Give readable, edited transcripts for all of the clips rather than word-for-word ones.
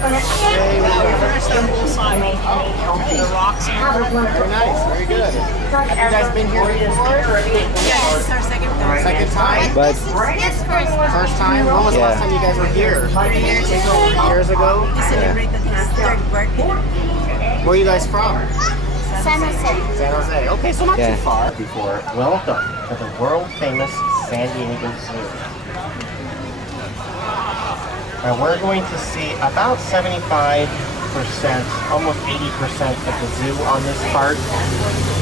The rocks. Very nice, very good. Have you guys been here before? Yes, this is our second time. Second time? But This first First time? When was the last time you guys were here? 3 years ago. Years ago? We celebrated his third birthday. Where are you guys from? San Jose. San Jose. Okay, so not Yeah. too far. Before, welcome to the world famous San Diego Zoo. And we're going to see about 75%, almost 80% of the zoo on this part.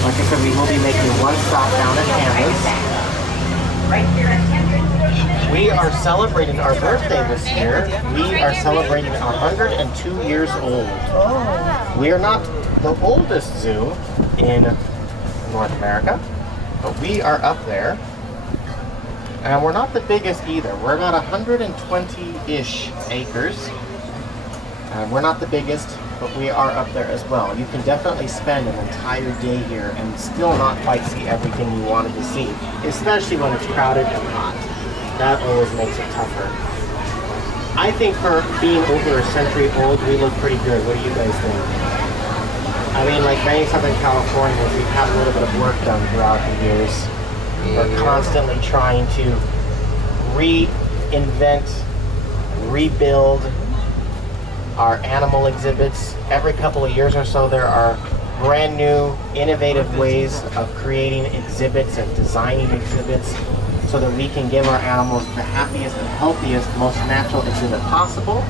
Like I said, we will be making one stop down at Panda's. We are celebrating our birthday this year. We are celebrating 102 years old. We are not the oldest zoo in North America, but we are up there. And we're not the biggest either. We're about 120-ish acres. And we're not the biggest, but we are up there as well. You can definitely spend an entire day here and still not quite see everything you wanted to see, especially when it's crowded and hot. That always makes it tougher. I think for being over a century old, we look pretty good. What do you guys think? I mean, like many Southern Californians, we've had a little bit of work done throughout the years. We're constantly trying to reinvent, rebuild our animal exhibits. Every couple of years or so, there are brand new, innovative ways of creating exhibits and designing exhibits so that we can give our animals the happiest and healthiest, most natural exhibit possible.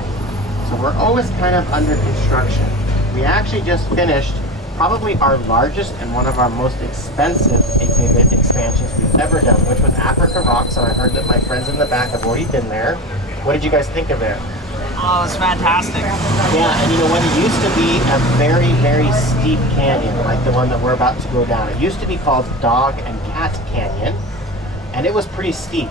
So we're always kind of under construction. We actually just finished probably our largest and one of our most expensive exhibit expansions we've ever done, which was Africa Rocks, and I heard that my friends in the back have already been there. What did you guys think of it? Oh, it's fantastic. Yeah, and you know what? It used to be a very, very steep canyon, like the one that we're about to go down. It used to be called Dog and Cat Canyon, and it was pretty steep.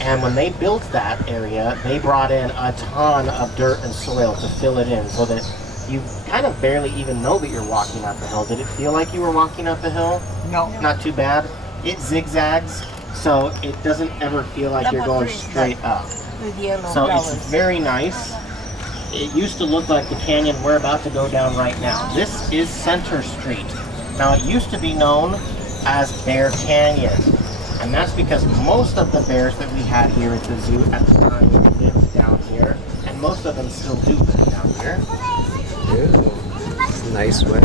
And when they built that area, they brought in a ton of dirt and soil to fill it in so that you kind of barely even know that you're walking up the hill. Did it feel like you were walking up the hill? No. Not too bad. It zigzags, so it doesn't ever feel like you're going straight up. With yellow So it's flowers. very nice. It used to look like the canyon we're about to go down right now. This is Center Street. Now it used to be known as Bear Canyon. And that's because most of the bears that we had here at the zoo at the time lived down here. And most of them still do live down here. Ooh, it's a nice one.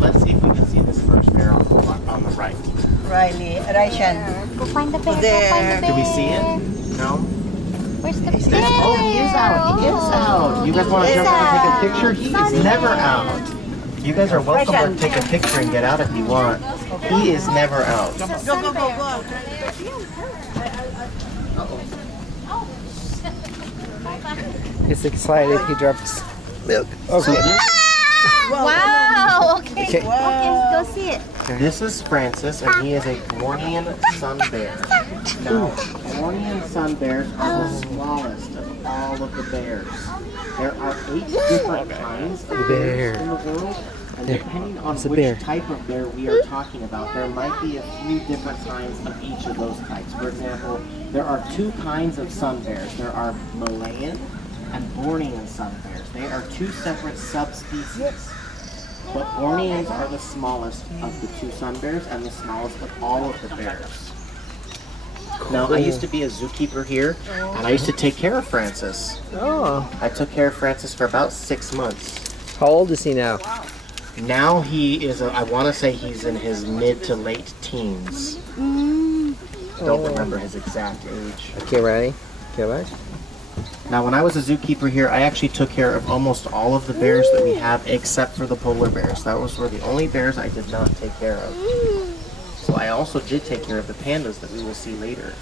Let's see if we can see this first bear on the right. Riley, Raishan. Go find the bear. There. Go find the bear. Do we see it? No? Where's the He's bear? there. Oh, he is out. He is out. You guys want to jump in and take a picture? He is never out. You guys are welcome to take a picture and get out if you want. He is never out. Go, go, go, go. He's excited. He drops milk. Okay. Wow. Okay. Okay. Okay, go see it. This is Francis, and he is a Bornean sun bear. Now, Bornean sun bears are the smallest of all of the bears. There are 8 different kinds of bears in the world, and depending on which type of bear we are talking about, there might be a few different kinds of each of those types. For example, there are 2 kinds of sun bears. There are Malayan and Bornean sun bears. They are 2 separate subspecies. But Borneans are the smallest of the 2 sun bears and the smallest of all of the bears. Now, I used to be a zookeeper here, and I used to take care of Francis. Oh. I took care of Francis for about 6 months. How old is he now? Now he is, I want to say he's in his mid to late teens. Don't remember his exact age. Okay, ready? Okay, right? Now, when I was a zookeeper here, I actually took care of almost all of the bears that we have except for the polar bears. Those were the only bears I did not take care of. So I also did take care of the pandas that we will see later.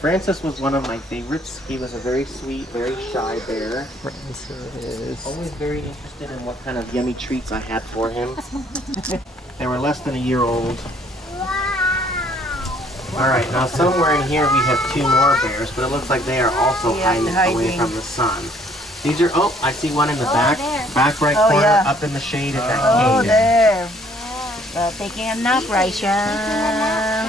Francis was one of my favorites. He was a very sweet, very shy bear. Francis. Always very interested in what kind of yummy treats I had for him. They were less than a year old. Alright, now somewhere in here we have 2 more bears, but it looks like they are also hiding away from the sun. These are, oh, I see one in the back right corner, up in the shade in that cave. There. Taking a nap, Raishan.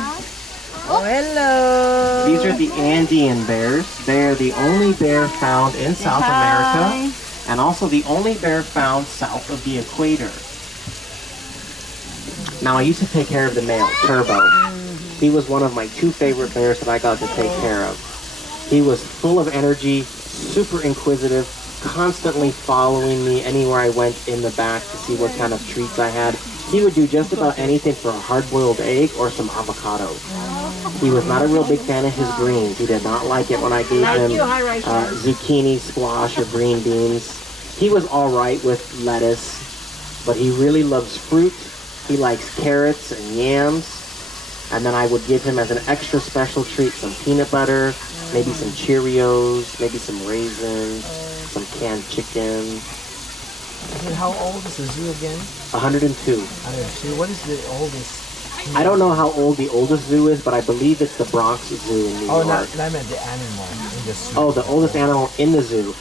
Oh, hello. These are the Andean bears. They are the only bear found in South America, and also the only bear found south of the equator. Now, I used to take care of the male, Turbo. He was one of my 2 favorite bears that I got to take care of. He was full of energy, super inquisitive, constantly following me anywhere I went in the back to see what kind of treats I had. He would do just about anything for a hard-boiled egg or some avocado. He was not a real big fan of his greens. He did not like it when I gave him zucchini, squash, or green beans. He was all right with lettuce, but he really loves fruit. He likes carrots and yams. And then I would give him as an extra special treat some peanut butter, maybe some Cheerios, maybe some raisins, some canned chicken. And how old is the zoo again? 102. 102. What is the oldest? I don't know how old the oldest zoo is, but I believe it's the Bronx Zoo in New York. Oh, no, I meant the animal in the zoo. Oh, the oldest animal in the zoo.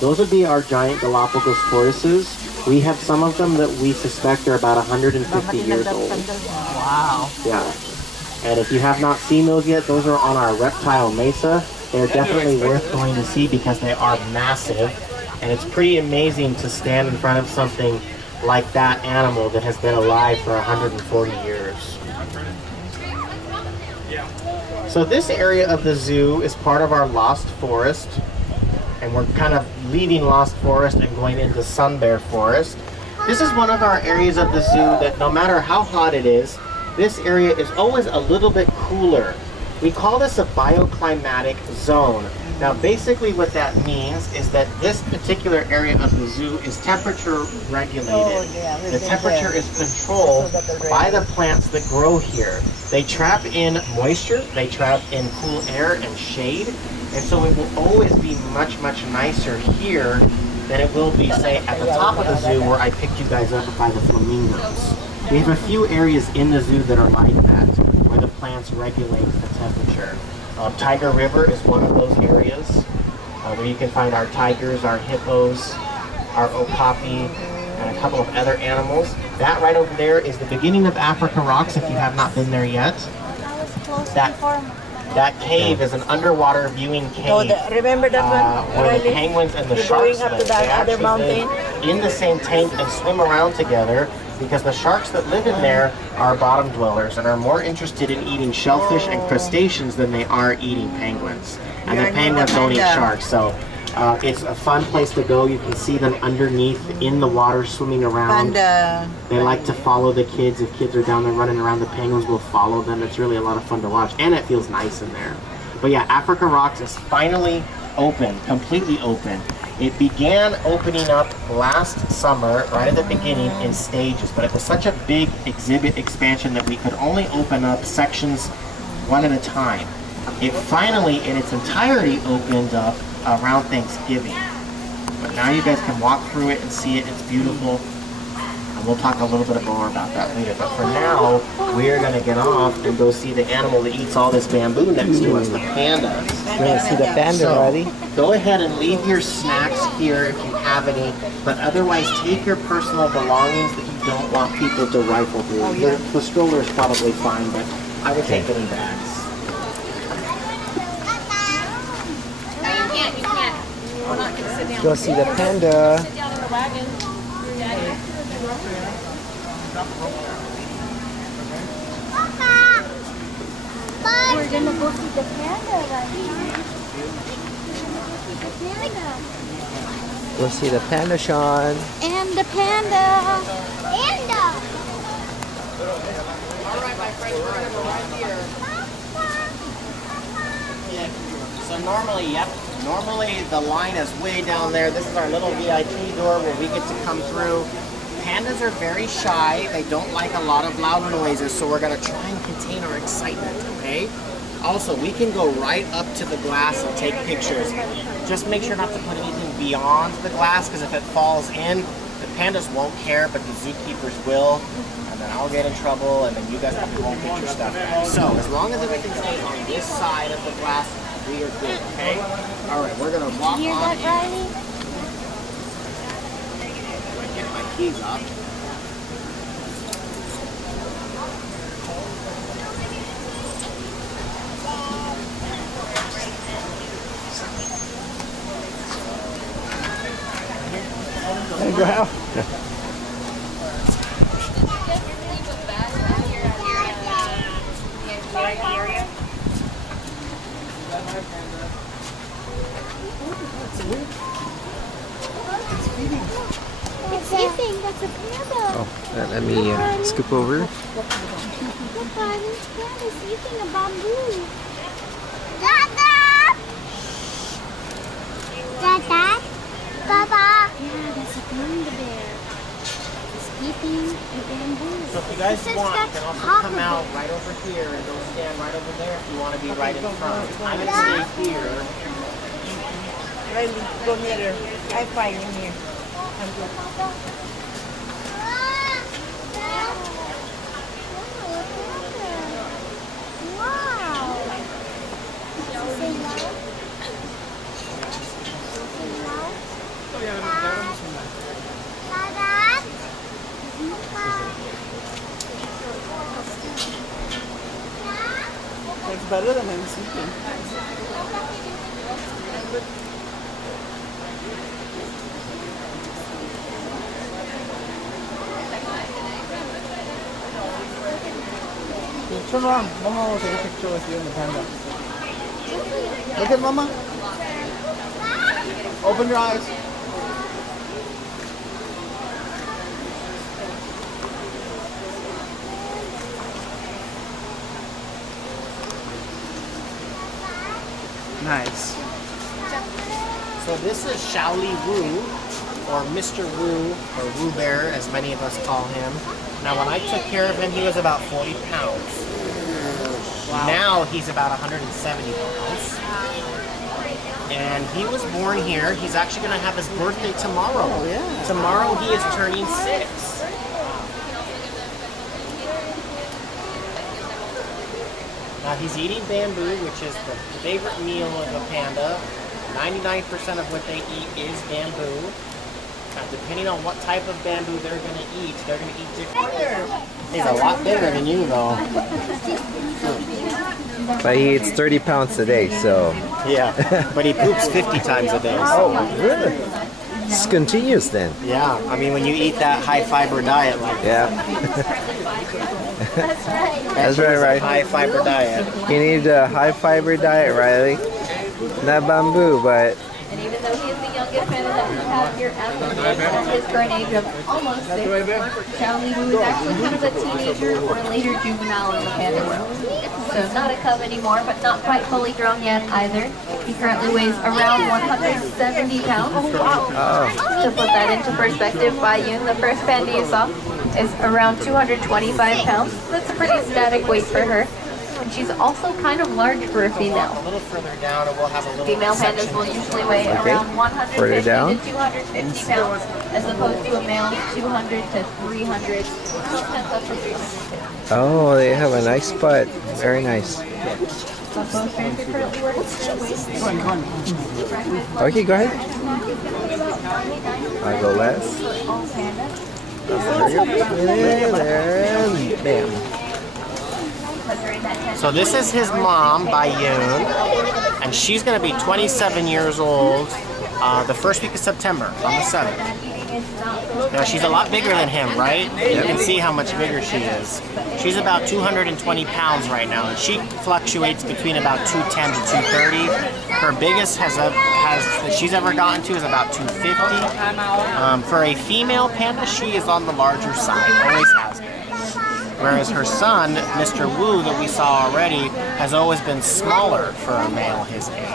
Those would be our giant Galapagos tortoises. We have some of them that we suspect are about 150 years old. Wow. Yeah. And if you have not seen those yet, those are on our reptile mesa. They're definitely worth going to see because they are massive. And it's pretty amazing to stand in front of something like that animal that has been alive for 140 years. So this area of the zoo is part of our Lost Forest. And we're kind of leaving Lost Forest and going into Sun Bear Forest. This is one of our areas of the zoo that no matter how hot it is, this area is always a little bit cooler. We call this a bioclimatic zone. Now basically what that means is that this particular area of the zoo is temperature regulated. The temperature is controlled by the plants that grow here. They trap in moisture, they trap in cool air and shade, and so it will always be much, much nicer here than it will be, say, at the top of the zoo where I picked you guys up by the flamingos. We have a few areas in the zoo that are like that, where the plants regulate the temperature. Tiger River is one of those areas where you can find our tigers, our hippos, our okapi, and a couple of other animals. That right over there is the beginning of Africa Rocks, if you have not been there yet. That cave is an underwater viewing cave. Remember that one? Where the penguins and the sharks going up live. to that They other actually mountain? live in the same tank and swim around together because the sharks that live in there are bottom dwellers and are more interested in eating shellfish and crustaceans than they are eating penguins. And the penguins don't eat sharks, so it's a fun place to go. You can see them underneath in the water swimming around. Panda. They like to follow the kids. If kids are down there running around, the penguins will follow them. It's really a lot of fun to watch, and it feels nice in there. But yeah, Africa Rocks is finally open, completely open. It began opening up last summer, right at the beginning, in stages, but it was such a big exhibit expansion that we could only open up sections one at a time. It finally, in its entirety, opened up around Thanksgiving. But now you guys can walk through it and see it. It's beautiful. And we'll talk a little bit more about that later. But for now, we're going to get off and go see the animal that eats all this bamboo next to us, the pandas. You want to see the panda So, already? go ahead and leave your snacks here if you have any, but otherwise take your personal belongings that you don't want people to rifle through. The stroller is probably fine, but I would take any bags. Go see the panda. We're gonna go see the panda right here. Go see the panda, Sean. And the panda. Panda. Alright, my friends, we're going to go right here. So normally the line is way down there. This is our little VIP door where we get to come through. Pandas are very shy. They don't like a lot of loud noises, so we're going to try and contain our excitement, okay? Also, we can go right up to the glass and take pictures. Just make sure not to put anything beyond the glass, because if it falls in, the pandas won't care, but the zookeepers will. And then I'll get in trouble, and then you guys probably won't get your stuff back. So, as long as everything stays on this side of the glass, we are good, okay? Alright, we're going to walk You hear on that, in. Riley? Get my keys off. go out. It's eating. That's a panda. Oh, let me scoop over. Look, honey. Panda's eating a bamboo. Dada! Dada? Baba? Yeah, that's a panda bear. It's eating a bamboo. So if you guys It says want, you that's can also half come of out it. right over here and go stand right over there if you want to be right in front. I'm going to stay here. Riley, go near her. I fire in here. Wow. Say no. Say no. Dada? It's better than I'm sleeping. Turn around. Mama will take a picture with you and the panda. Look at Mama. Open your eyes. Nice. So this is Shaoli Wu, or Mr. Wu, or Wu Bear, as many of us call him. Now, when I took care of him, he was about 40 pounds. Now he's about 170 pounds. And he was born here. He's actually going to have his birthday tomorrow. Oh, yeah. Tomorrow he is turning 6. Now he's eating bamboo, which is the favorite meal of a panda. 99% of what they eat is bamboo. Now, depending on what type of bamboo they're going to eat, they're going to eat different. He's a lot bigger than you, though. But he eats 30 pounds a day, so. Yeah, but he poops 50 times a day. Oh, really? It's continuous then. Yeah, I mean, when you eat that high fiber diet like Yeah. That's right, right. high fiber diet. You need a high fiber diet, Riley. Not bamboo, but And even though he is the youngest panda that we have here at his current age of almost 6, Charlie Wu is actually kind of a teenager or a later juvenile in the panda world. So not a cub anymore, but not quite fully grown yet either. He currently weighs around 170 pounds. To put that into perspective, Bayun, the first panda you saw, is around 225 pounds. That's a pretty static weight for her. And she's also kind of large for a female. A little further down, and we'll have a little Female pandas section. will usually weigh around 150 Further down. to 250 pounds, as opposed to a male 200 to 300, sometimes up to 300. oh, they have a nice butt. Very nice. But both pairs are currently working their weights. Okay, go ahead. I'll go last. All pandas. And bam. So this is his mom, Bayun, and she's going to be 27 years old the first week of September, on the 7th. Now, she's a lot bigger than him, right? You can see how much bigger she is. She's about 220 pounds right now, and she fluctuates between about 210 to 230. Her biggest that she's ever gotten to is about 250. For a female panda, she is on the larger side, always has been. Whereas her son, Mr. Wu, that we saw already, has always been smaller for a male his age.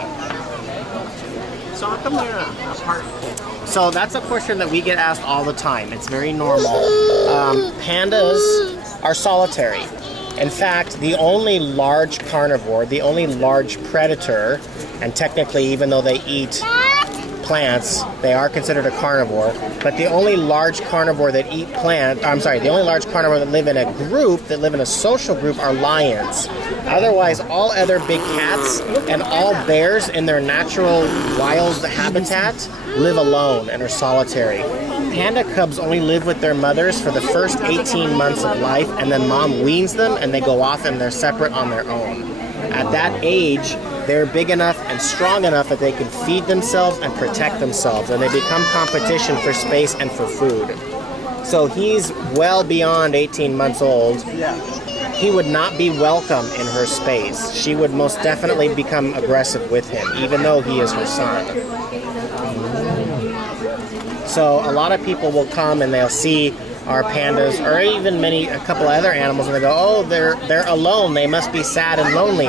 So how come they're apart? So that's a question that we get asked all the time. It's very normal. Pandas are solitary. In fact, the only large carnivore, the only large predator, and technically even though they eat plants, they are considered a carnivore, but the only large carnivore that eat the only large carnivore that live in a group, that live in a social group, are lions. Otherwise, all other big cats and all bears in their natural wild habitat live alone and are solitary. Panda cubs only live with their mothers for the first 18 months of life, and then mom weans them and they go off and they're separate on their own. At that age, they're big enough and strong enough that they can feed themselves and protect themselves, and they become competition for space and for food. So he's well beyond 18 months old. He would not be welcome in her space. She would most definitely become aggressive with him, even though he is her son. So a lot of people will come and they'll see our pandas, or even a couple other animals, and they go, oh, they're alone, they must be sad and lonely.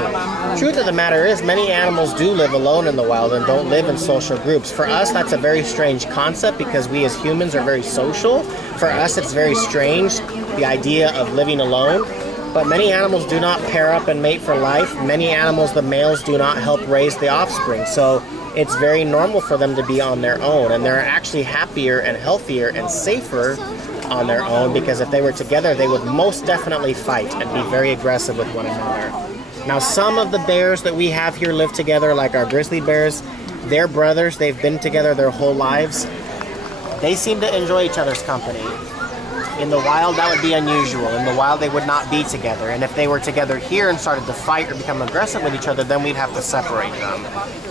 Truth of the matter is, many animals do live alone in the wild and don't live in social groups. For us, that's a very strange concept because we as humans are very social. For us, it's very strange, the idea of living alone. But many animals do not pair up and mate for life. Many animals, the males, do not help raise the offspring. So it's very normal for them to be on their own, and they're actually happier and healthier and safer on their own, because if they were together, they would most definitely fight and be very aggressive with one another. Now, some of the bears that we have here live together, like our grizzly bears. They're brothers. They've been together their whole lives. They seem to enjoy each other's company. In the wild, that would be unusual. In the wild, they would not be together. And if they were together here and started to fight or become aggressive with each other, then we'd have to separate them.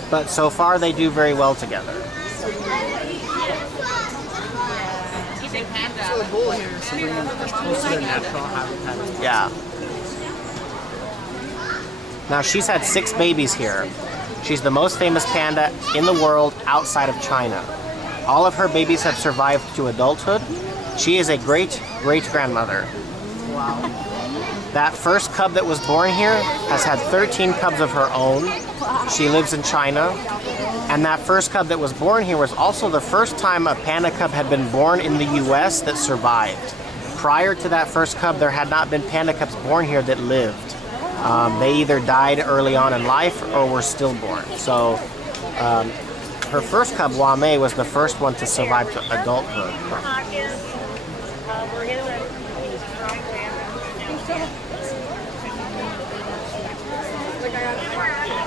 But so far, they do very well together. So the goal here is to bring them as close to their natural habitat as possible. Yeah. Now, she's had 6 babies here. She's the most famous panda in the world outside of China. All of her babies have survived to adulthood. She is a great-great-grandmother. Wow. That first cub that was born here has had 13 cubs of her own. She lives in China. And that first cub that was born here was also the first time a panda cub had been born in the US that survived. Prior to that first cub, there had not been panda cubs born here that lived. They either died early on in life or were stillborn. So her first cub, Wame, was the first one to survive to adulthood.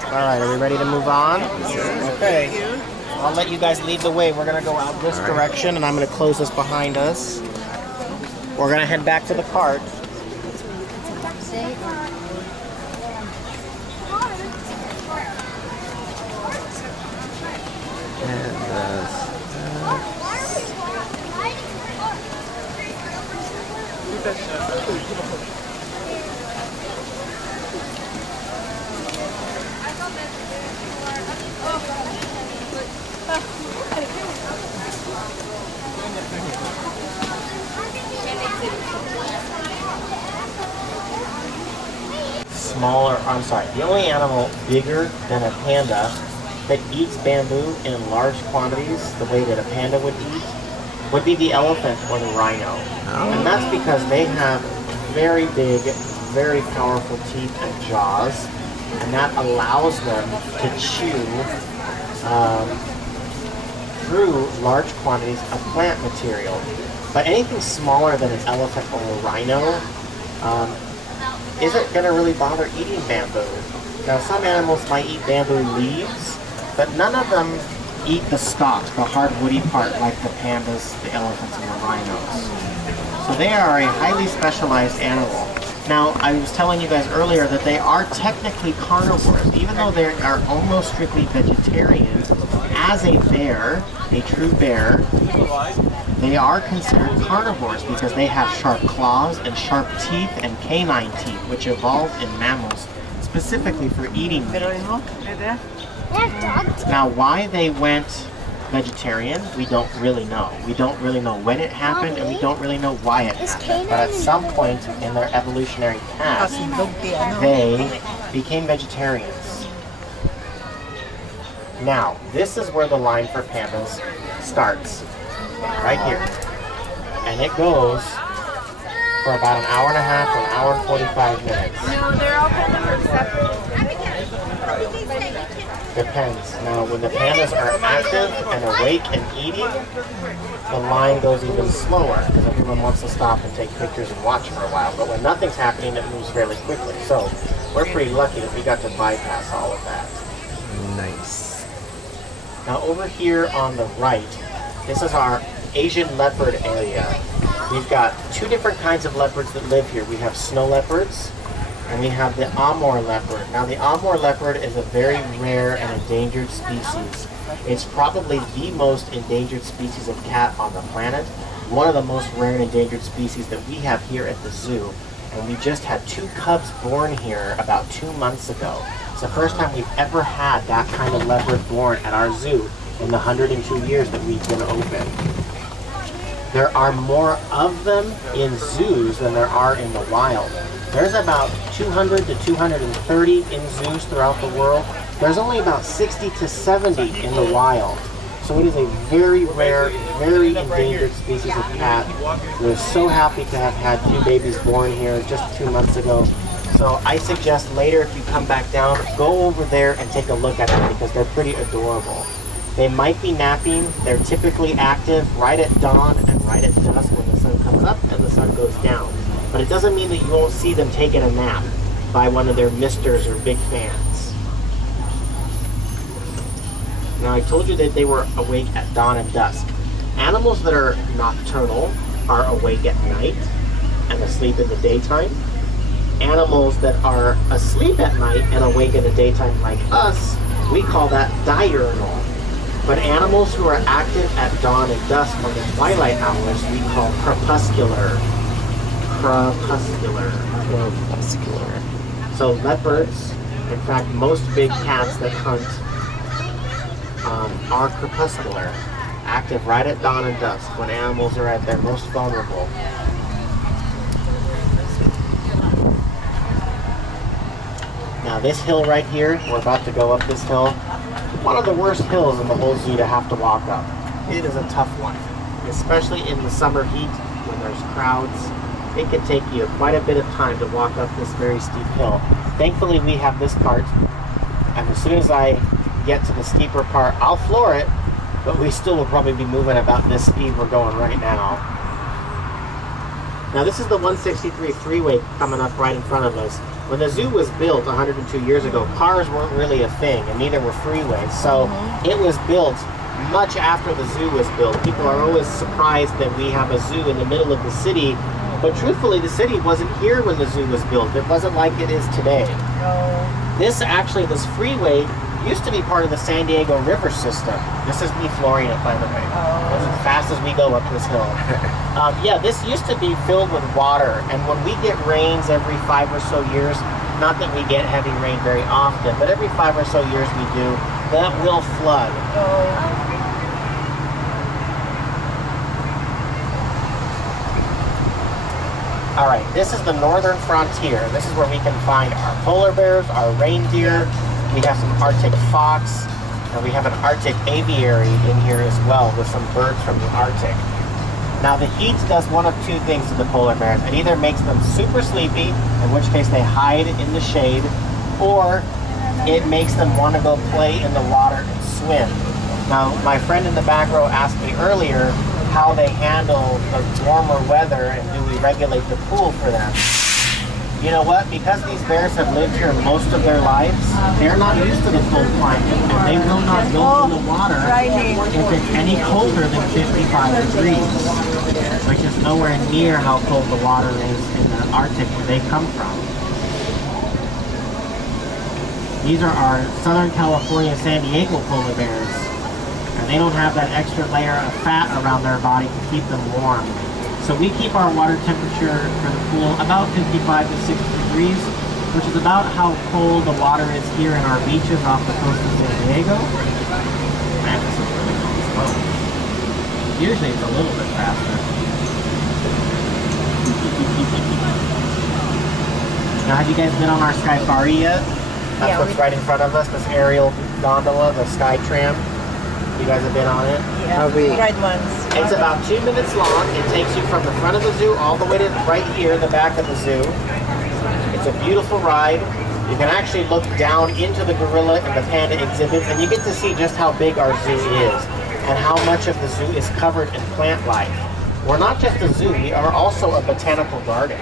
All right, are we ready to move on? Okay. I'll let you guys lead the way. We're going to go out this direction, and I'm going to close this behind us. We're going to head back to the cart. The only animal bigger than a panda that eats bamboo in large quantities, the way that a panda would eat, would be the elephant or the rhino. And that's because they have very big, very powerful teeth and jaws, and that allows them to chew through large quantities of plant material. But anything smaller than an elephant or a rhino isn't going to really bother eating bamboo. Now, some animals might eat bamboo leaves, but none of them eat the stalk, the hard woody part, like the pandas, the elephants, and the rhinos. So they are a highly specialized animal. Now, I was telling you guys earlier that they are technically carnivores, even though they are almost strictly vegetarian. As a bear, a true bear, they are considered carnivores because they have sharp claws and sharp teeth and canine teeth, which evolved in mammals specifically for eating meat. Now, why they went vegetarian, we don't really know. We don't really know when it happened, and we don't really know why it happened. But at some point in their evolutionary path, they became vegetarians. Now, this is where the line for pandas starts. Right here. And it goes for about an hour and a half to an hour and 45 minutes. No, they're all kind of separate. Depends. Now, when the pandas are active and awake and eating, the line goes even slower because everyone wants to stop and take pictures and watch for a while. But when nothing's happening, it moves fairly quickly. So we're pretty lucky that we got to bypass all of that. Nice. Now, over here on the right, this is our Asian leopard area. We've got 2 different kinds of leopards that live here. We have snow leopards, And we have the Amur leopard. Now the Amur leopard is a very rare and endangered species. It's probably the most endangered species of cat on the planet. One of the most rare and endangered species that we have here at the zoo. And we just had 2 cubs born here about 2 months ago. It's the first time we've ever had that kind of leopard born at our zoo in the 102 years that we've been open. There are more of them in zoos than there are in the wild. There's about 200 to 230 in zoos throughout the world. There's only about 60 to 70 in the wild. So it is a very rare, very endangered species of cat. We're so happy to have had 2 babies born here just 2 months ago. So I suggest later if you come back down, go over there and take a look at them because they're pretty adorable. They might be napping. They're typically active right at dawn and right at dusk when the sun comes up and the sun goes down. But it doesn't mean that you won't see them taking a nap by one of their misters or big fans. Now I told you that they were awake at dawn and dusk. Animals that are nocturnal are awake at night and asleep in the daytime. Animals that are asleep at night and awake in the daytime like us, we call that diurnal. But animals who are active at dawn and dusk on the twilight hours, we call crepuscular. Crepuscular. So leopards, in fact, most big cats that hunt are crepuscular, active right at dawn and dusk when animals are at their most vulnerable. Now this hill right here, we're about to go up this hill. One of the worst hills in the whole zoo to have to walk up. It is a tough one, especially in the summer heat when there's crowds. It can take you quite a bit of time to walk up this very steep hill. Thankfully we have this cart, and as soon as I get to the steeper part, I'll floor it, but we still will probably be moving about this speed we're going right now. Now this is the 163 freeway coming up right in front of us. When the zoo was built 102 years ago, cars weren't really a thing, and neither were freeways. So it was built much after the zoo was built. People are always surprised that we have a zoo in the middle of the city, but truthfully, the city wasn't here when the zoo was built. It wasn't like it is today. This freeway used to be part of the San Diego River system. This is me flooring it, by the way. As fast as we go up this hill. Yeah, this used to be filled with water, and when we get rains every 5 or so years, not that we get heavy rain very often, but every 5 or so years we do, that will flood. All right, this is the northern frontier. This is where we can find our polar bears, our reindeer. We have some Arctic fox, and we have an Arctic aviary in here as well with some birds from the Arctic. Now the heat does one of 2 things to the polar bears. It either makes them super sleepy, in which case they hide in the shade, or it makes them want to go play in the water and swim. Now my friend in the back row asked me earlier how they handle the warmer weather and do we regulate the pool for them. You know what? Because these bears have lived here most of their lives, they're not used to the cold climate, and they will not go in the water if it's any colder than 55 degrees, which is nowhere near how cold the water is in the Arctic where they come from. These are our Southern California San Diego polar bears, and they don't have that extra layer of fat around their body to keep them warm. So we keep our water temperature for the pool about 55 to 60 degrees, which is about how cold the water is here in our beaches off the coast of San Diego. Man, this is really going slow. Usually it's a little bit faster. Now, have you guys been on our Skyfari yet? That's what's right in front of us, this aerial gondola, the Sky Tram. You guys have been on it? Yeah, we ride once. It's about 2 minutes long. It takes you from the front of the zoo all the way to right here, the back of the zoo. It's a beautiful ride. You can actually look down into the gorilla and the panda exhibits, and you get to see just how big our zoo is and how much of the zoo is covered in plant life. We're not just a zoo, we are also a botanical garden.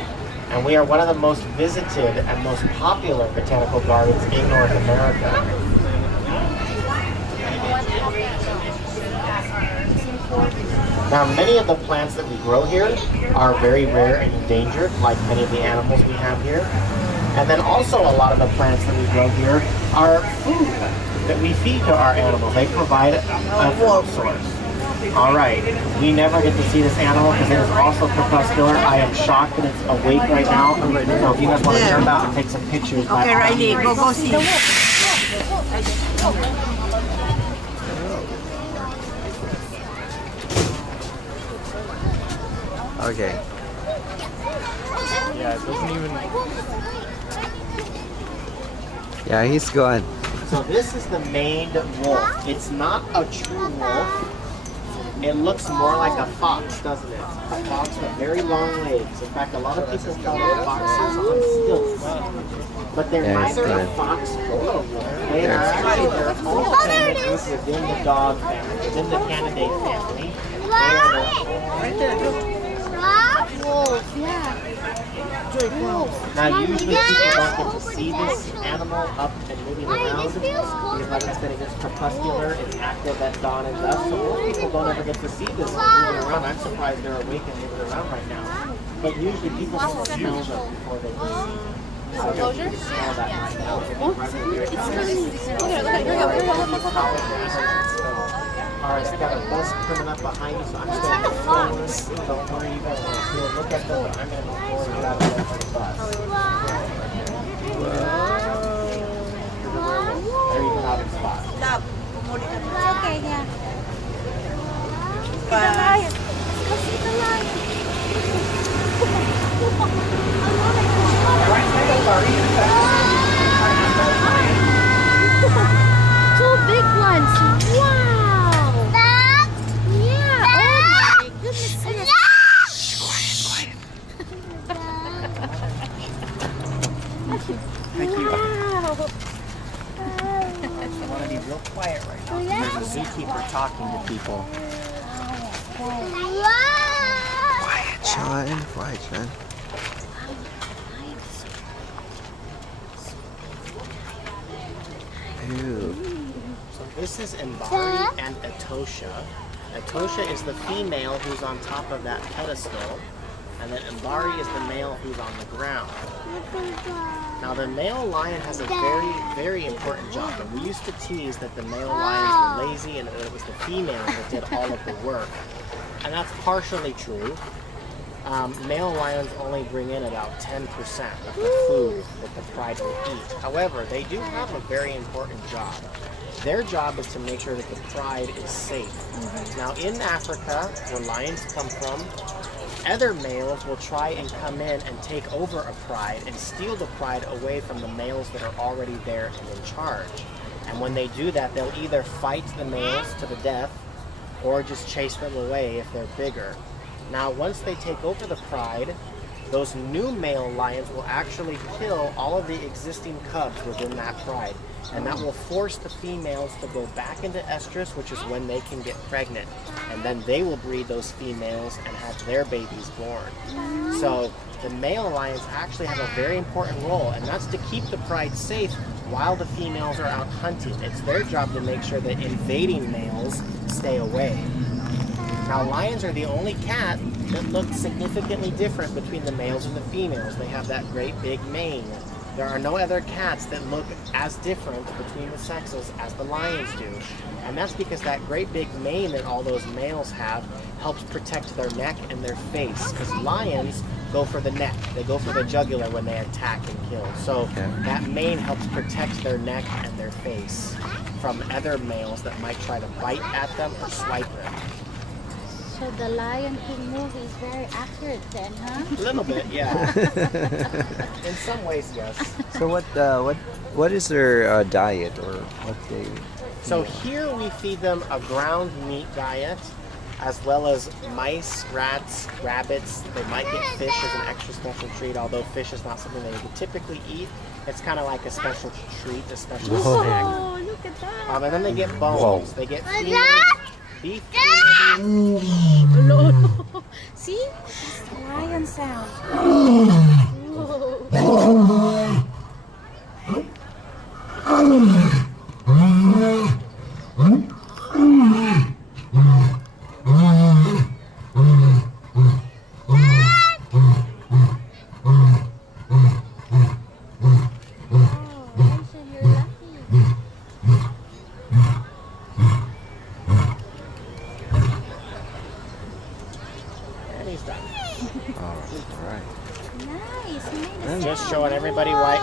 And we are one of the most visited and most popular botanical gardens in North America. Now, many of the plants that we grow here are very rare and endangered, like many of the animals we have here. And then also a lot of the plants that we grow here are food that we feed to our animals. They provide a food source. All right, we never get to see this animal because it is also crepuscular. I am shocked that it's awake right now. So if you guys want to turn out and take some pictures. Okay, Riley, go see. Okay. Yeah, it doesn't even... Yeah, he's gone. So this is the maned wolf. It's not a true wolf. It looks more like a fox, doesn't it? A fox with very long legs. In fact, a lot of people call them foxes on stilts. But they're Yeah, he's neither a good. fox or a wolf. They are actually their own family group within the dog family, within the Canidae family. They are Right there. Wolf, yeah. Now usually people don't get to see this animal up and moving around because like I said, it is crepuscular, it's active at dawn and dusk, so most people don't ever get to see this moving around. I'm surprised they're awake and moving around right now. But usually people can smell them before they leave. I don't know if you can smell that right now. Alright, it's got a bus coming up behind me, so I'm just going to go forward. Don't worry, you guys will look at them, but I'm going to go forward and grab them for the bus. There you have it, spot. Okay, yeah. Bye. Let's go see the lion. Two big ones. Wow. Yeah. Oh my goodness. Thank you. Wow. I want to be real quiet right now. There's a zookeeper talking to people. Quiet, Sean. Quiet, Sean. Ew. So this is Mbari and Etosha. Etosha is the female who's on top of that pedestal, and then Mbari is the male who's on the ground. Now the male lion has a very, very important job, and we used to tease that the male lions were lazy and that it was the females that did all of the work. And that's partially true. Male lions only bring in about 10% of the food that the pride will eat. However, they do have a very important job. Their job is to make sure that the pride is safe. Now in Africa, where lions come from, other males will try and come in and take over a pride and steal the pride away from the males that are already there and in charge. And when they do that, they'll either fight the males to the death or just chase them away if they're bigger. Now, once they take over the pride, those new male lions will actually kill all of the existing cubs within that pride. And that will force the females to go back into estrus, which is when they can get pregnant. And then they will breed those females and have their babies born. So the male lions actually have a very important role, and that's to keep the pride safe while the females are out hunting. It's their job to make sure that invading males stay away. Now, lions are the only cat that look significantly different between the males and the females. They have that great big mane. There are no other cats that look as different between the sexes as the lions do. And that's because that great big mane that all those males have helps protect their neck and their face. Because lions go for the neck. They go for the jugular when they attack and kill. So that mane helps protect their neck and their face from other males that might try to bite at them or swipe them. So the lion can move is very accurate then, huh? A little bit, yeah. In some ways, yes. So what is their diet or what they? So here we feed them a ground meat diet, as well as mice, rats, rabbits. They might get fish as an extra special treat, although fish is not something they would typically eat. It's kind of like a special treat, a special snack. Oh, look at that. And then they get bones. They get femurs, beef No, no. See? That's the lion sound. And he's done. All right. Nice. He made it. Just showing everybody why.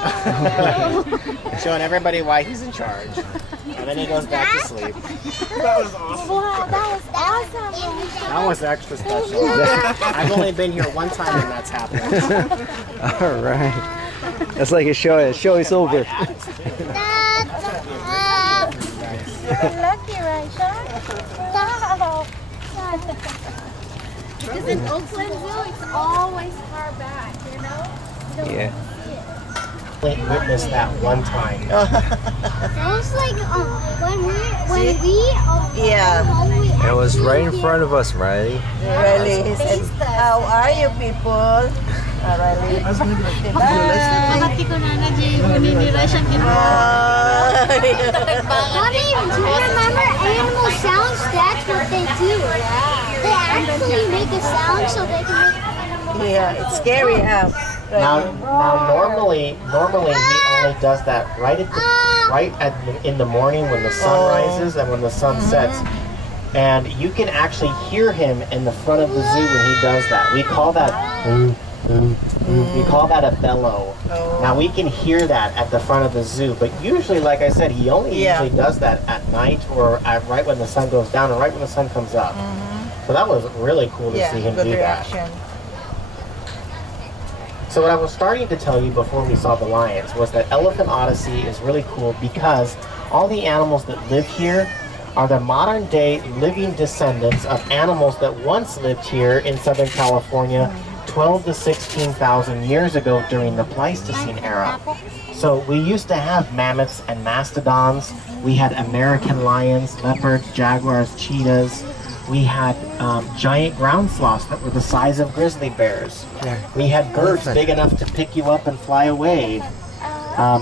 Showing everybody why he's in charge. And then he goes back to sleep. That was awesome. Wow, that was awesome. That was extra special. I've only been here one time and that's happened. All right. That's like a show. The show is over. You're lucky, right, Sean? Wow. Because in Oakland Zoo, it's always far back, you know? You don't Yeah. see it. Witnessed that one time. That was like when we Yeah. It was right in front of us, Riley. Riley, he said, how are you people? Riley. Makati ko na na Jay, maninira siyang Bye. Mommy, do you remember animal sounds? That's what they do. They actually make a sound so they can make Yeah, it's scary, huh? Now normally he only does that in the morning when the sun rises and when the sun sets. And you can actually hear him in the front of the zoo when he does that. We call that we call that a bellow. Now we can hear that at the front of the zoo, but usually, like I said, he only usually does that at night or right when the sun goes down and right when the sun comes up. So that was really cool to see him good do reaction. that. So what I was starting to tell you before we saw the lions was that Elephant Odyssey is really cool because all the animals that live here are the modern day living descendants of animals that once lived here in Southern California 12 to 16,000 years ago during the Pleistocene era. So we used to have mammoths and mastodons. We had American lions, leopards, jaguars, cheetahs. We had giant ground sloths that were the size of grizzly bears. We had birds big enough to pick you up and fly away.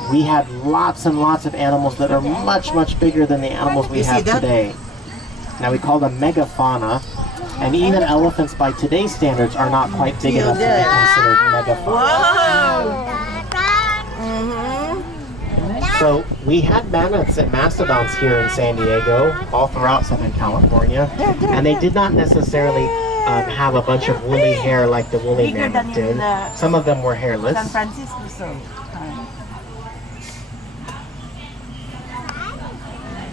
We had lots and lots of animals that are much, much bigger than the animals we have today. Now we call them megafauna, and even elephants by today's standards are not quite big enough to be considered megafauna. So we had mammoths and mastodons here in San Diego, all throughout Southern California, and they did not necessarily have a bunch of woolly hair like the woolly mammoth did. Some of them were hairless. San Francisco, so.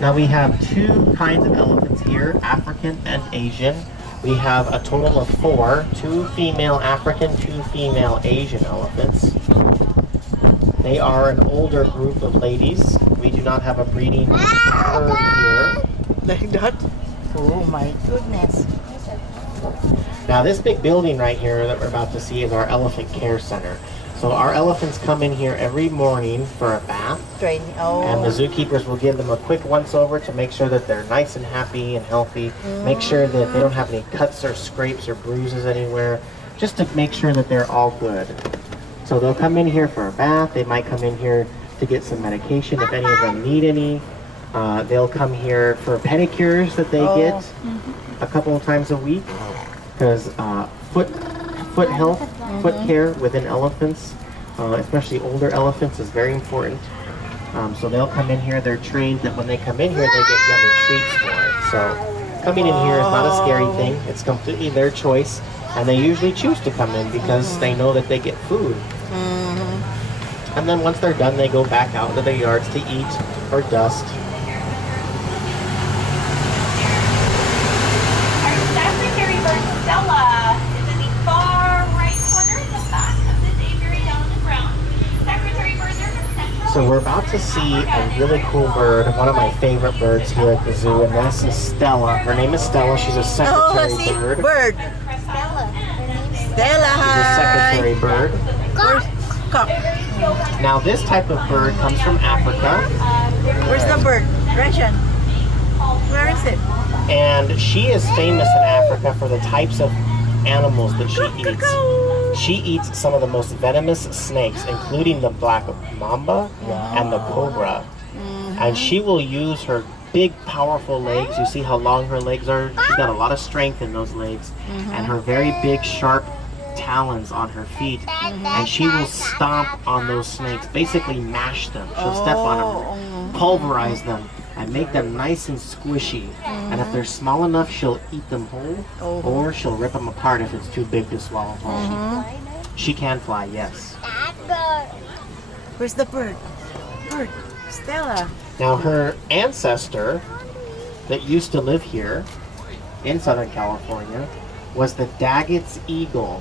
Now we have two kinds of elephants here, African and Asian. We have a total of 4, 2 female African, 2 female Asian elephants. They are an older group of ladies. We do not have a breeding herd here. Like that? Oh my goodness. Now this big building right here that we're about to see is our Elephant Care Center. So our elephants come in here every morning for a bath. Training. And the zookeepers will give them a quick once-over to make sure that they're nice and happy and healthy. Make sure that they don't have any cuts or scrapes or bruises anywhere, just to make sure that they're all good. So they'll come in here for a bath. They might come in here to get some medication if any of them need any. They'll come here for pedicures that they get a couple of times a week, because foot health, foot care within elephants, especially older elephants, is very important. So they'll come in here. They're trained that when they come in here, they get yummy treats for it. So coming in here is not a scary thing. It's completely their choice, and they usually choose to come in because they know that they get food. And then once they're done, they go back out into their yards to eat or dust. Our secretary bird Stella is in the far right corner in the back of this aviary down on the ground. Secretary birds are from Central. So we're about to see a really cool bird, one of my favorite birds here at the zoo, and this is Stella. Her name is Stella. She's a secretary bird. Bird. Stella, She's a secretary bird. Cock. Now this type of bird comes from Africa, Where's the bird? Russian. Where is it? and she is famous in Africa for the types of animals that she eats. She eats some of the most venomous snakes, including the black mamba and the cobra. And she will use her big, powerful legs. You see how long her legs are? She's got a lot of strength in those legs. And her very big, sharp talons on her feet. And she will stomp on those snakes, basically mash them. She'll step on them, pulverize them, and make them nice and squishy. And if they're small enough, she'll eat them whole, or she'll rip them apart if it's too big to swallow whole. She can fly, yes. Where's the bird? Bird. Stella. Now her ancestor that used to live here in Southern California was the Daggett's eagle.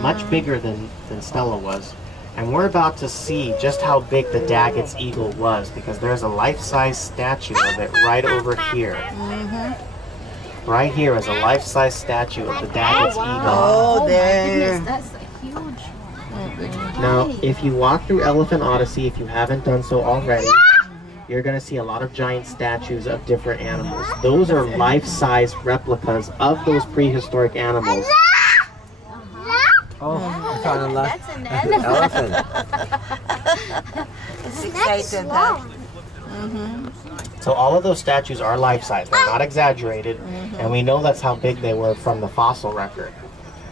Much bigger than Stella was. And we're about to see just how big the Daggett's eagle was, because there's a life-size statue of it right over here. Right here is a life-size statue of the Daggett's eagle. Oh, there. That's a huge one. Now, if you walk through Elephant Odyssey, if you haven't done so already, you're going to see a lot of giant statues of different animals. Those are life-size replicas of those prehistoric animals. Oh, I found a That's an elephant. It's excited, huh? So all of those statues are life-size. They're not exaggerated, and we know that's how big they were from the fossil record.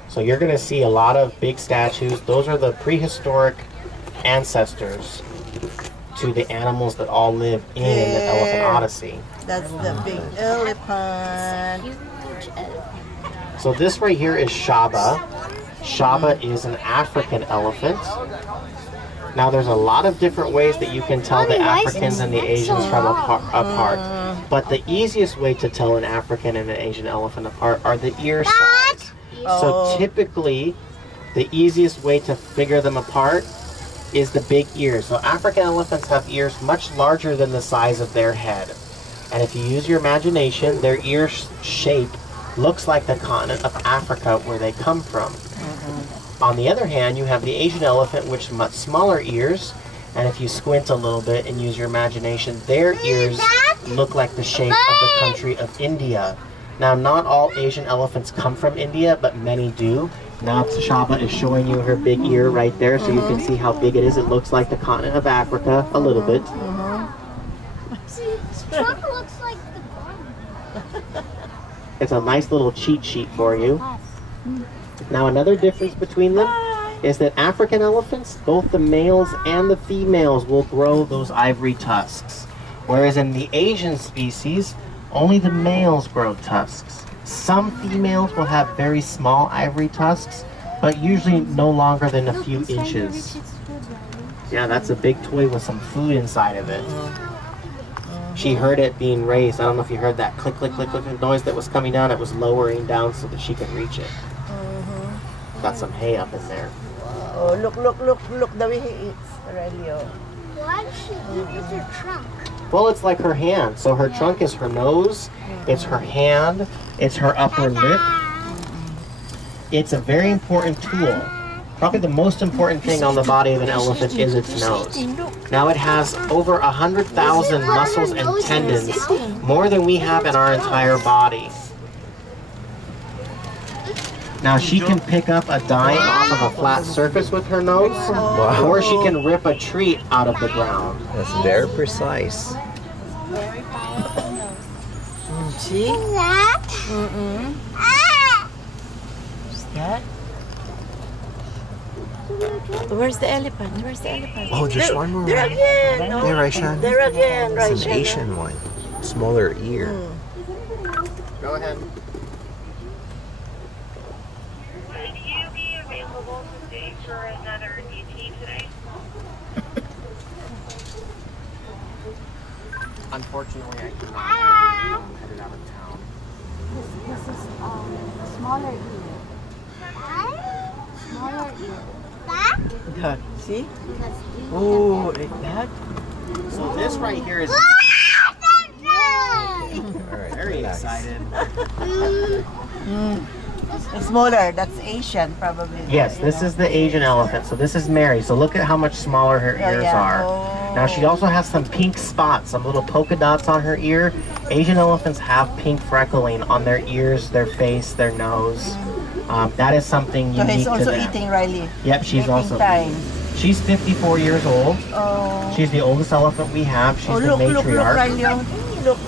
So you're going to see a lot of big statues. Those are the prehistoric ancestors to the animals that all live in the Elephant Odyssey. That's the big elephant. huge elephant. So this right here is Shaba. Shaba is an African elephant. Now there's a lot of different ways that you can tell the Africans and the Asians from apart. But the easiest way to tell an African and an Asian elephant apart are the ear size. So typically, the easiest way to figure them apart is the big ears. So African elephants have ears much larger than the size of their head. And if you use your imagination, their ear shape looks like the continent of Africa where they come from. On the other hand, you have the Asian elephant, which has much smaller ears. And if you squint a little bit and use your imagination, their ears look like the shape of the country of India. Now, not all Asian elephants come from India, but many do. Now, Shaba is showing you her big ear right there, so you can see how big it is. It looks like the continent of Africa, a little bit. See, his trunk looks like the bun. It's a nice little cheat sheet for you. Now, another difference between them is that African elephants, both the males and the females, will grow those ivory tusks. Whereas in the Asian species, only the males grow tusks. Some females will have very small ivory tusks, but usually no longer than a few inches. Yeah, that's a big toy with some food inside of it. She heard it being raised. I don't know if you heard that click, click, click, click noise that was coming down. It was lowering down so that she could reach it. Got some hay up in there. Oh, look the way he eats, Aurelio. Why does she eat with her trunk? Well, it's like her hand. So her trunk is her nose, it's her hand, it's her upper lip. It's a very important tool. Probably the most important thing on the body of an elephant is its nose. Now it has over 100,000 muscles and tendons, more than we have in our entire body. Now she can pick up a dime off of a flat surface with her nose, or she can rip a tree out of the ground. That's very precise. See? That? What's that? Where's the elephant? Where's the elephant? Oh, just one more. There again. No. There, Raishan. There again, It's an Raishan. Asian one. Smaller ear. Go ahead. Would you be available to stay for another DT today? Unfortunately, I cannot. I'm headed out of town. This is a smaller ear. Smaller ear. That. See? So that's ear. Oh, like that? So this right here is All right, very relax. excited. Smaller. That's Asian, probably. Yes, this is the Asian elephant. So this is Mary. So look at how much smaller her Oh, ears yeah. are. Oh. Now she also has some pink spots, some little polka dots on her ear. Asian elephants have pink freckling on their ears, their face, their nose. That is something So unique he's to also them. eating, Riley. Yep, she's Making also. time. She's 54 years old. Oh. She's the oldest elephant we have. She's Oh, the look, matriarch. Riley. Look.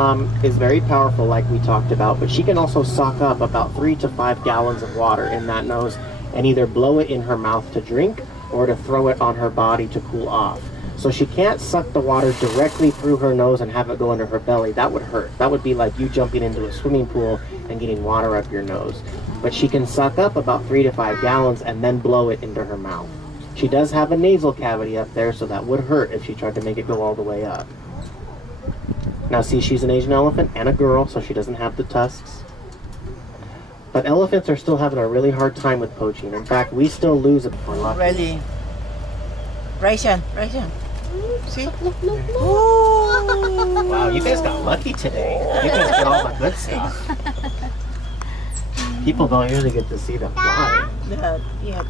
Is very powerful like we talked about, but she can also suck up about 3 to 5 gallons of water in that nose and either blow it in her mouth to drink or to throw it on her body to cool off. So she can't suck the water directly through her nose and have it go into her belly. That would hurt. That would be like you jumping into a swimming pool and getting water up your nose. But she can suck up about 3 to 5 gallons and then blow it into her mouth. She does have a nasal cavity up there, so that would hurt if she tried to make it go all the way up. Now see, she's an Asian elephant and a girl, so she doesn't have the tusks. But elephants are still having a really hard time with poaching. In fact, we still lose it for luck. Riley. Raishan. See? Wow, you guys got lucky today. You guys get all the good stuff. People don't usually get to see them fly. Yeah.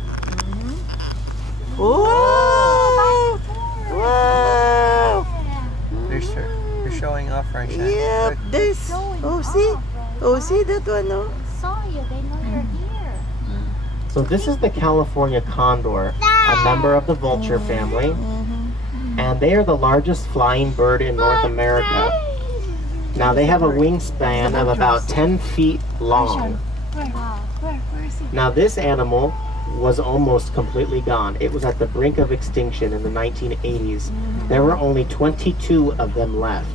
Oh! Wow! They're showing off right now. Yeah, this. Oh, see? Oh, see that one, no? Saw you. They know you're here. So this is the California condor, a member of the vulture family. And they are the largest flying bird in North America. Now they have a wingspan of about 10 feet long. Where is he? Now this animal was almost completely gone. It was at the brink of extinction in the 1980s. There were only 22 of them left.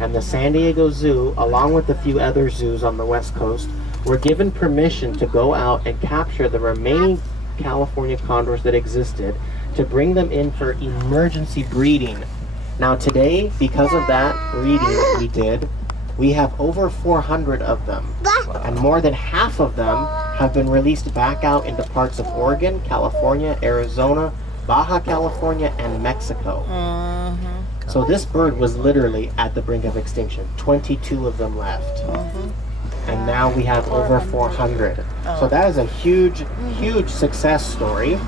And the San Diego Zoo, along with a few other zoos on the West Coast, were given permission to go out and capture the remaining California condors that existed to bring them in for emergency breeding. Now today, because of that breeding that we did, we have over 400 of them. And more than half of them have been released back out into parts of Oregon, California, Arizona, Baja California, and Mexico. So this bird was literally at the brink of extinction. 22 of them left. And now we have over 400. So that is a huge, huge success story.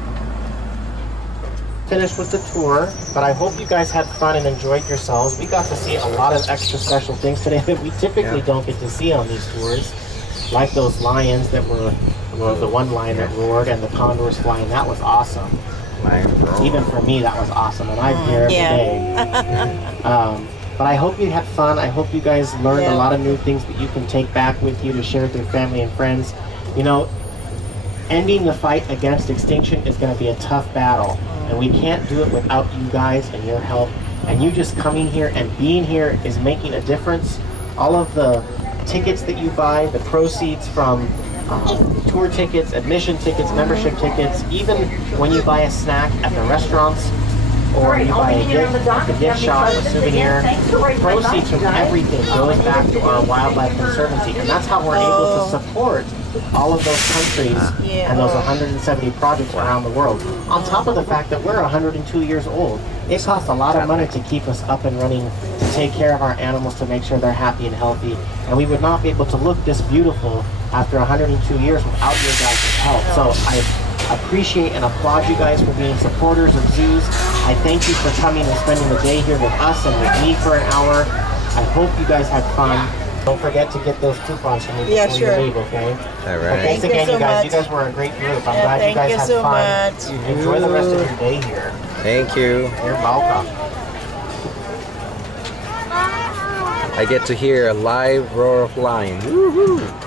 Finished with the tour, but I hope you guys had fun and enjoyed yourselves. We got to see a lot of extra special things today that we typically don't get to see on these tours. Like those lions that were, well, the one lion that roared and the condors flying. That was awesome. Even for me, that was awesome, and I'm here every day. But I hope you had fun. I hope you guys learned a lot of new things that you can take back with you to share with your family and friends. You know, ending the fight against extinction is going to be a tough battle, and we can't do it without you guys and your help. And you just coming here and being here is making a difference. All of the tickets that you buy, the proceeds from tour tickets, admission tickets, membership tickets, even when you buy a snack at the restaurants or you buy a gift at the gift shop, a souvenir, proceeds from everything goes back to our Wildlife Conservancy. And that's how we're able to support all of those countries and those 170 projects around the world. On top of the fact that we're 102 years old, it costs a lot of money to keep us up and running, to take care of our animals, to make sure they're happy and healthy. And we would not be able to look this beautiful after 102 years without your guys' help. So I appreciate and applaud you guys for being supporters of zoos. I thank you for coming and spending the day here with us and with me for an hour. I hope you guys had fun. Don't forget to get those coupons from me before you leave, okay? All right. But thanks again, you guys. You guys were a great group. I'm glad you guys had fun. Enjoy the rest of your day here. Thank you. You're welcome. I get to hear a live roar of lion. Woohoo!